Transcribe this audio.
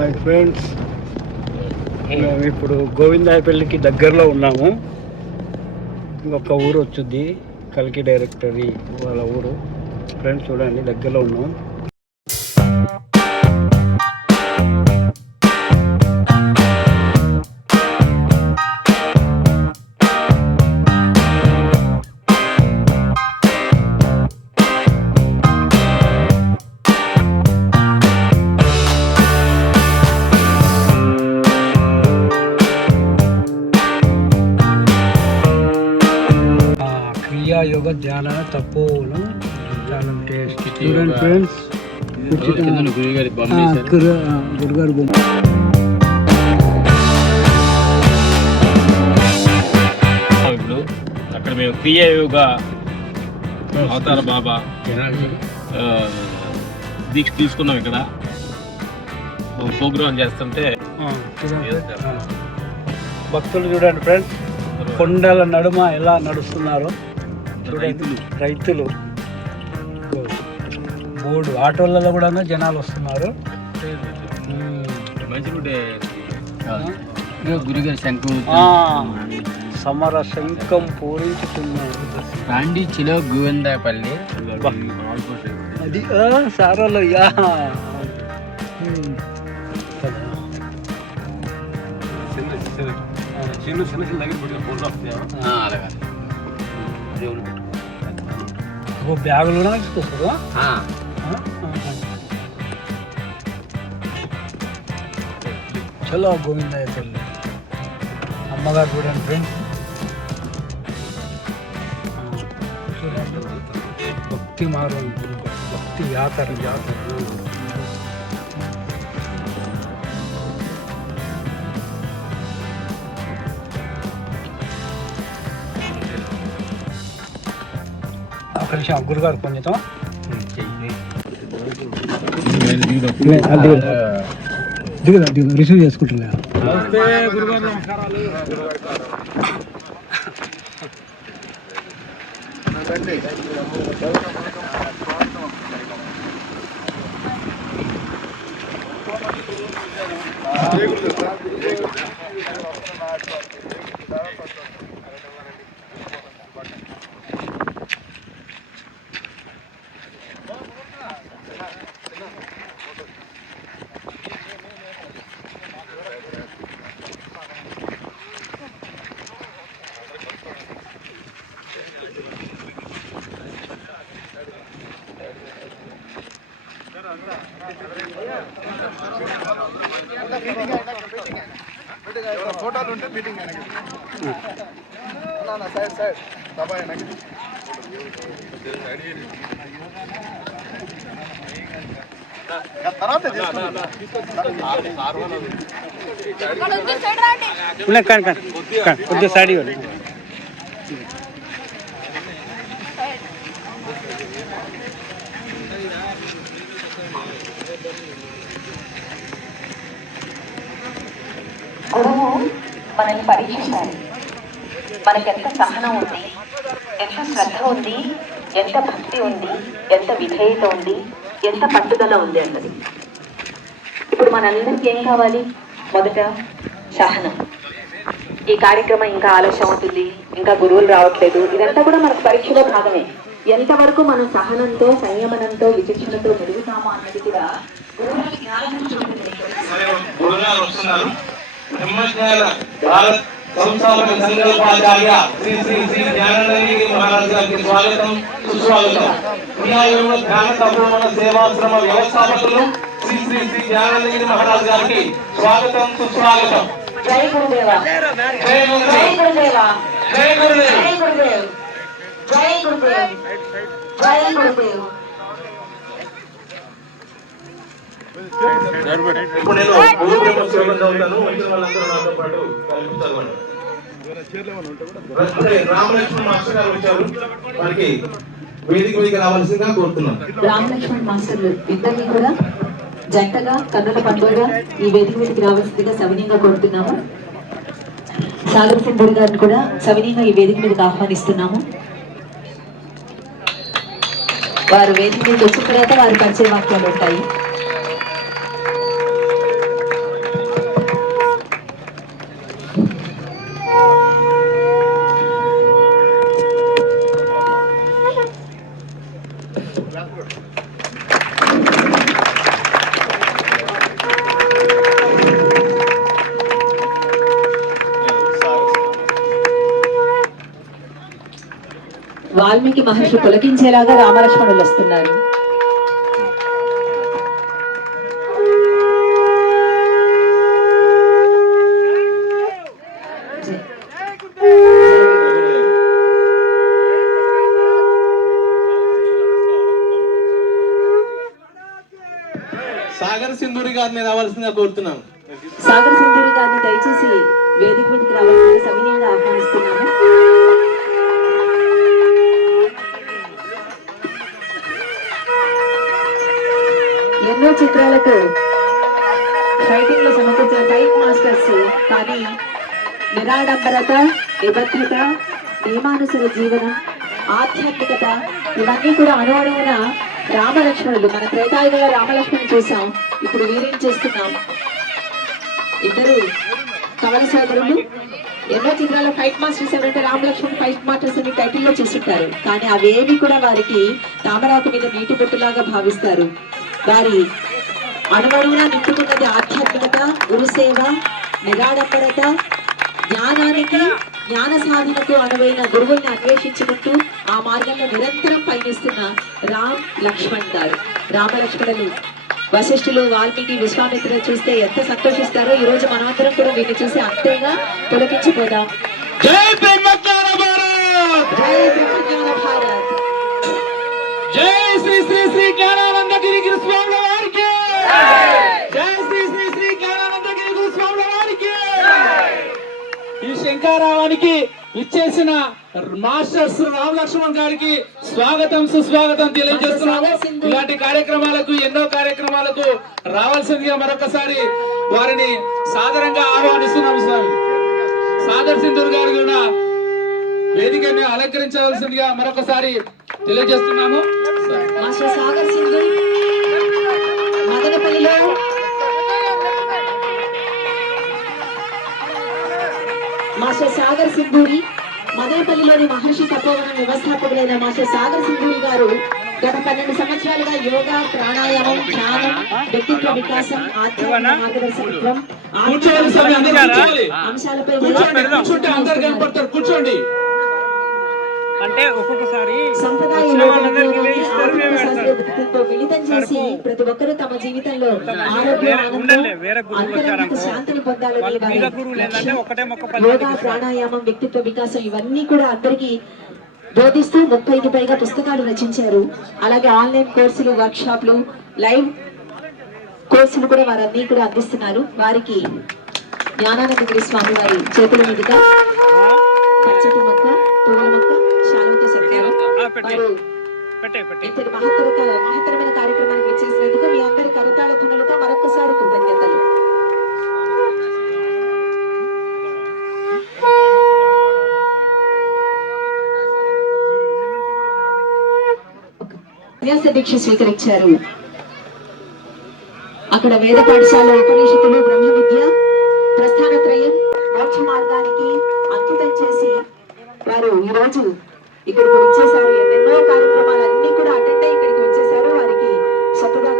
Hi friends, మేము ఇప్పుడు గోవిందాయపల్లికి దగ్గరలో ఉన్నాము. ఒక ఊరు వచ్చింది, కల్కి డైరెక్టరీ వాళ్ళ ఊరు. ఫ్రెండ్స్ చూడండి, దగ్గరలో ఉన్నాం. యోగ ధ్యాన తపోను చూడండి ఫ్రెండ్స్, గురుగారి బొమ్మ. ఇప్పుడు అక్కడ మేము క్రియా యోగ అవతార బాబా దీక్ష తీసుకున్నాం. ఇక్కడ ప్రోగ్రాం చేస్తుంటే భక్తులు చూడండి ఫ్రెండ్స్, కొండల నడుమ ఎలా నడుస్తున్నారో చూడండి. రైతులు, మూడు ఆటోలలో కూడా జనాలు వస్తున్నారు. గురుగారి శంకు సమర శంఖం పూరించుతున్నారు. రాండి చిలో గోవిందాయపల్లి అది సారాలు యా బ్యాగులు కూడా తీసుకొస్తారా? చలో గోవిందాయపల్లి. అమ్మగారు చూడండి ఫ్రెండ్స్, చూడండి భక్తి మార్గం, భక్తి యాత్ర. ఒక నిమిషం, గురుగారు కొంచెం రిసీవ్ చేసుకుంటున్నా. గురుగారు నమస్కారాలు. ఫోటోలు ఉంటే మీటింగ్ సైడ్ సైడ్ కొద్దిగా సైడ్ ఇవ్వండి. గురువు మనల్ని పరీక్షించాలి. మనకెంత సహనం ఉంది, ఎంత శ్రద్ధ ఉంది, ఎంత భక్తి ఉంది, ఎంత విధేయత ఉంది, ఎంత పట్టుదల ఉంది అన్నది. ఇప్పుడు మనందరికీ ఏం కావాలి? మొదట సహనం. ఈ కార్యక్రమం ఇంకా ఆలస్యం అవుతుంది, ఇంకా గురువులు రావట్లేదు, ఇదంతా కూడా మనకు పరీక్షలో భాగమే. ఎంతవరకు మనం సహనంతో, సంయమనంతో, విచక్షణతో మెరుగుతామో అన్నది కూడా బ్రహ్మజ్ఞాన భారత్ సంస్థాపక సంకల్పాచార్య శ్రీ శ్రీ శ్రీ జ్ఞానానందగిరి మహారాజ్ గారికి స్వాగతం, సుస్వాగతం. క్రియాయోగ ధ్యాన తపోవన సేవాశ్రమ వ్యవస్థాపకులు శ్రీ శ్రీ శ్రీ జ్ఞానానందగిరి మహారాజ్ గారికి స్వాగతం, సుస్వాగతం. జై గురుదేవ, జై గురుదేవ, జై గురుదేవ, జై గురుదేవ్, జై గురుదేవ్, జై గురుదేవ్. ఇప్పుడు నేను గురుదేవ శ్లోకం చదువుతాను, వచ్చిన వాళ్ళందరూ నాతో పాటు చదవండి. రామలక్ష్మణ్ మాస్టర్ గారు వచ్చారు, వారికి వేదిక మీదకి రావాల్సిందిగా కోరుతున్నాం. రామలక్ష్మణ్ మాస్టర్లు ఇద్దరిని కూడా జంటగా కన్నుల పండుగగా ఈ వేదిక మీదకి రావాల్సిందిగా సవినీయంగా కోరుతున్నాము. సాగర్ సింధుడి గారిని కూడా సవినీయంగా ఈ వేదిక మీదకి ఆహ్వానిస్తున్నాము. వారు వేదిక మీదకి వచ్చిన తర్వాత వారి పరిచయ వాక్యాలు ఉంటాయి. వాల్మీకి మహర్షి పులకించేలాగా రామలక్ష్మణులు వస్తున్నారు. సాగర్ సింధూరి గారిని రావాల్సిందిగా కోరుతున్నాను. సాగర్ సింధూరి గారిని దయచేసి వేదిక మీదకి రావాల్సిందిగా సవినయంగా ఆహ్వానిస్తున్నాము. ఎన్నో చిత్రాలకు ఫైటింగ్ లో సమకూర్చిన ఫైట్ మాస్టర్స్, కానీ నిరాడంబరత, నిబద్ధత, నియమానుసర జీవనం, ఆధ్యాత్మికత ఇవన్నీ కూడా అణువణువున రామలక్ష్మణులు. మన త్రేతాయుగంలో రామలక్ష్మణులు చూసాం, ఇప్పుడు వీరేం చేస్తున్నాం. ఇద్దరు కవల సోదరులు. ఎన్నో చిత్రాల్లో ఫైట్ మాస్టర్స్ ఎవరంటే రామలక్ష్మణ్ ఫైట్ మాస్టర్స్ అని టైటిల్లో చూస్తుంటారు, కానీ అవేవి కూడా వారికి తామరాకు మీద నీటి బొట్టులాగా భావిస్తారు. వారి అణువణువున నింపుకున్నది ఆధ్యాత్మికత, గురుసేవ, నిరాడంబరత, జ్ఞానానికి జ్ఞాన సాధనకు అనువైన గురువుల్ని అన్వేషించుకుంటూ ఆ మార్గంలో నిరంతరం పయనిస్తున్న రామ్ లక్ష్మణ్ గారు. రామలక్ష్మణులు వశిష్ఠులు, వాల్మీకి, విశ్వామిత్రులు చూస్తే ఎంత సంతోషిస్తారో ఈ రోజు మనమందరం కూడా వీటిని చూసి అంతేగా పులకించిపోదాం. జై బ్రహ్మజ్ఞాన భారత్, జై బ్రహ్మజ్ఞాన భారత్, జై శ్రీ శ్రీ శ్రీ జ్ఞానానందగిరి గురుస్వాముల వారికి, జై శ్రీ శ్రీ శ్రీ జ్ఞానానందగిరి గురుస్వాముల వారికి. ఈ శంకారావానికి ఇచ్చేసిన మాస్టర్స్ రామ్ లక్ష్మణ్ గారికి స్వాగతం సుస్వాగతం తెలియజేస్తున్నాము. ఇలాంటి కార్యక్రమాలకు, ఎన్నో కార్యక్రమాలకు రావాల్సిందిగా మరొకసారి వారిని సాదరంగా ఆహ్వానిస్తున్నాము. స్వామి సాగర్ సింధూర్ గారు కూడా వేదికని అలంకరించవలసిందిగా మరొకసారి తెలియజేస్తున్నాము. మాస్టర్ సాగర్ సింధూరి మదనపల్లిలో మాస్టర్ సాగర్ సింధూరి మదనపల్లిలోని మహర్షి తపోవనం వ్యవస్థాపకులైన మాస్టర్ సాగర్ సింధూరి గారు గత 12 సంవత్సరాలుగా యోగా, ప్రాణాయామం, ధ్యానం, వ్యక్తిత్వ వికాసం, ఆధ్యాత్మిక మార్గదర్శకత్వం అంశాలపై కూర్చోండి. అంటే ఒక్కొక్కసారి మిళితం చేసి ప్రతి ఒక్కరూ తమ జీవితంలో శాంతిని పొందాలని యోగా, ప్రాణాయామం, వ్యక్తిత్వ వికాసం ఇవన్నీ కూడా అందరికీ బోధిస్తూ 30కి పైగా పుస్తకాలు రచించారు. అలాగే ఆన్లైన్ కోర్సులు, వర్క్ షాప్లు, లైవ్ కోర్సులు కూడా వారన్నీ కూడా అందిస్తున్నారు. వారికి జ్ఞానానందగిరి స్వామి వారి చేతుల మీదుగా పచ్చటి మొక్క, పువ్వుల మొక్క, శాలువతో సత్కారం. ఇంతటి మహత్తరమైన కార్యక్రమానికి వచ్చేసినందుకు మీ అందరి కరతాళ ధ్వనులతో మరొకసారి కృతజ్ఞతలు. సన్యాస దీక్ష స్వీకరించారు. అక్కడ వేద పాఠశాల, ఉపనిషత్తులు, బ్రహ్మ విద్య, ప్రస్థానత్రయం, మోక్ష మార్గానికి అంకితం చేసి వారు ఈ రోజు ఇక్కడికి వచ్చేసారు. ఎన్నెన్నో కార్యక్రమాలన్నీ కూడా అటెండ్ అయ్యి ఇక్కడికి వచ్చేసారు. వారికి చక్కగా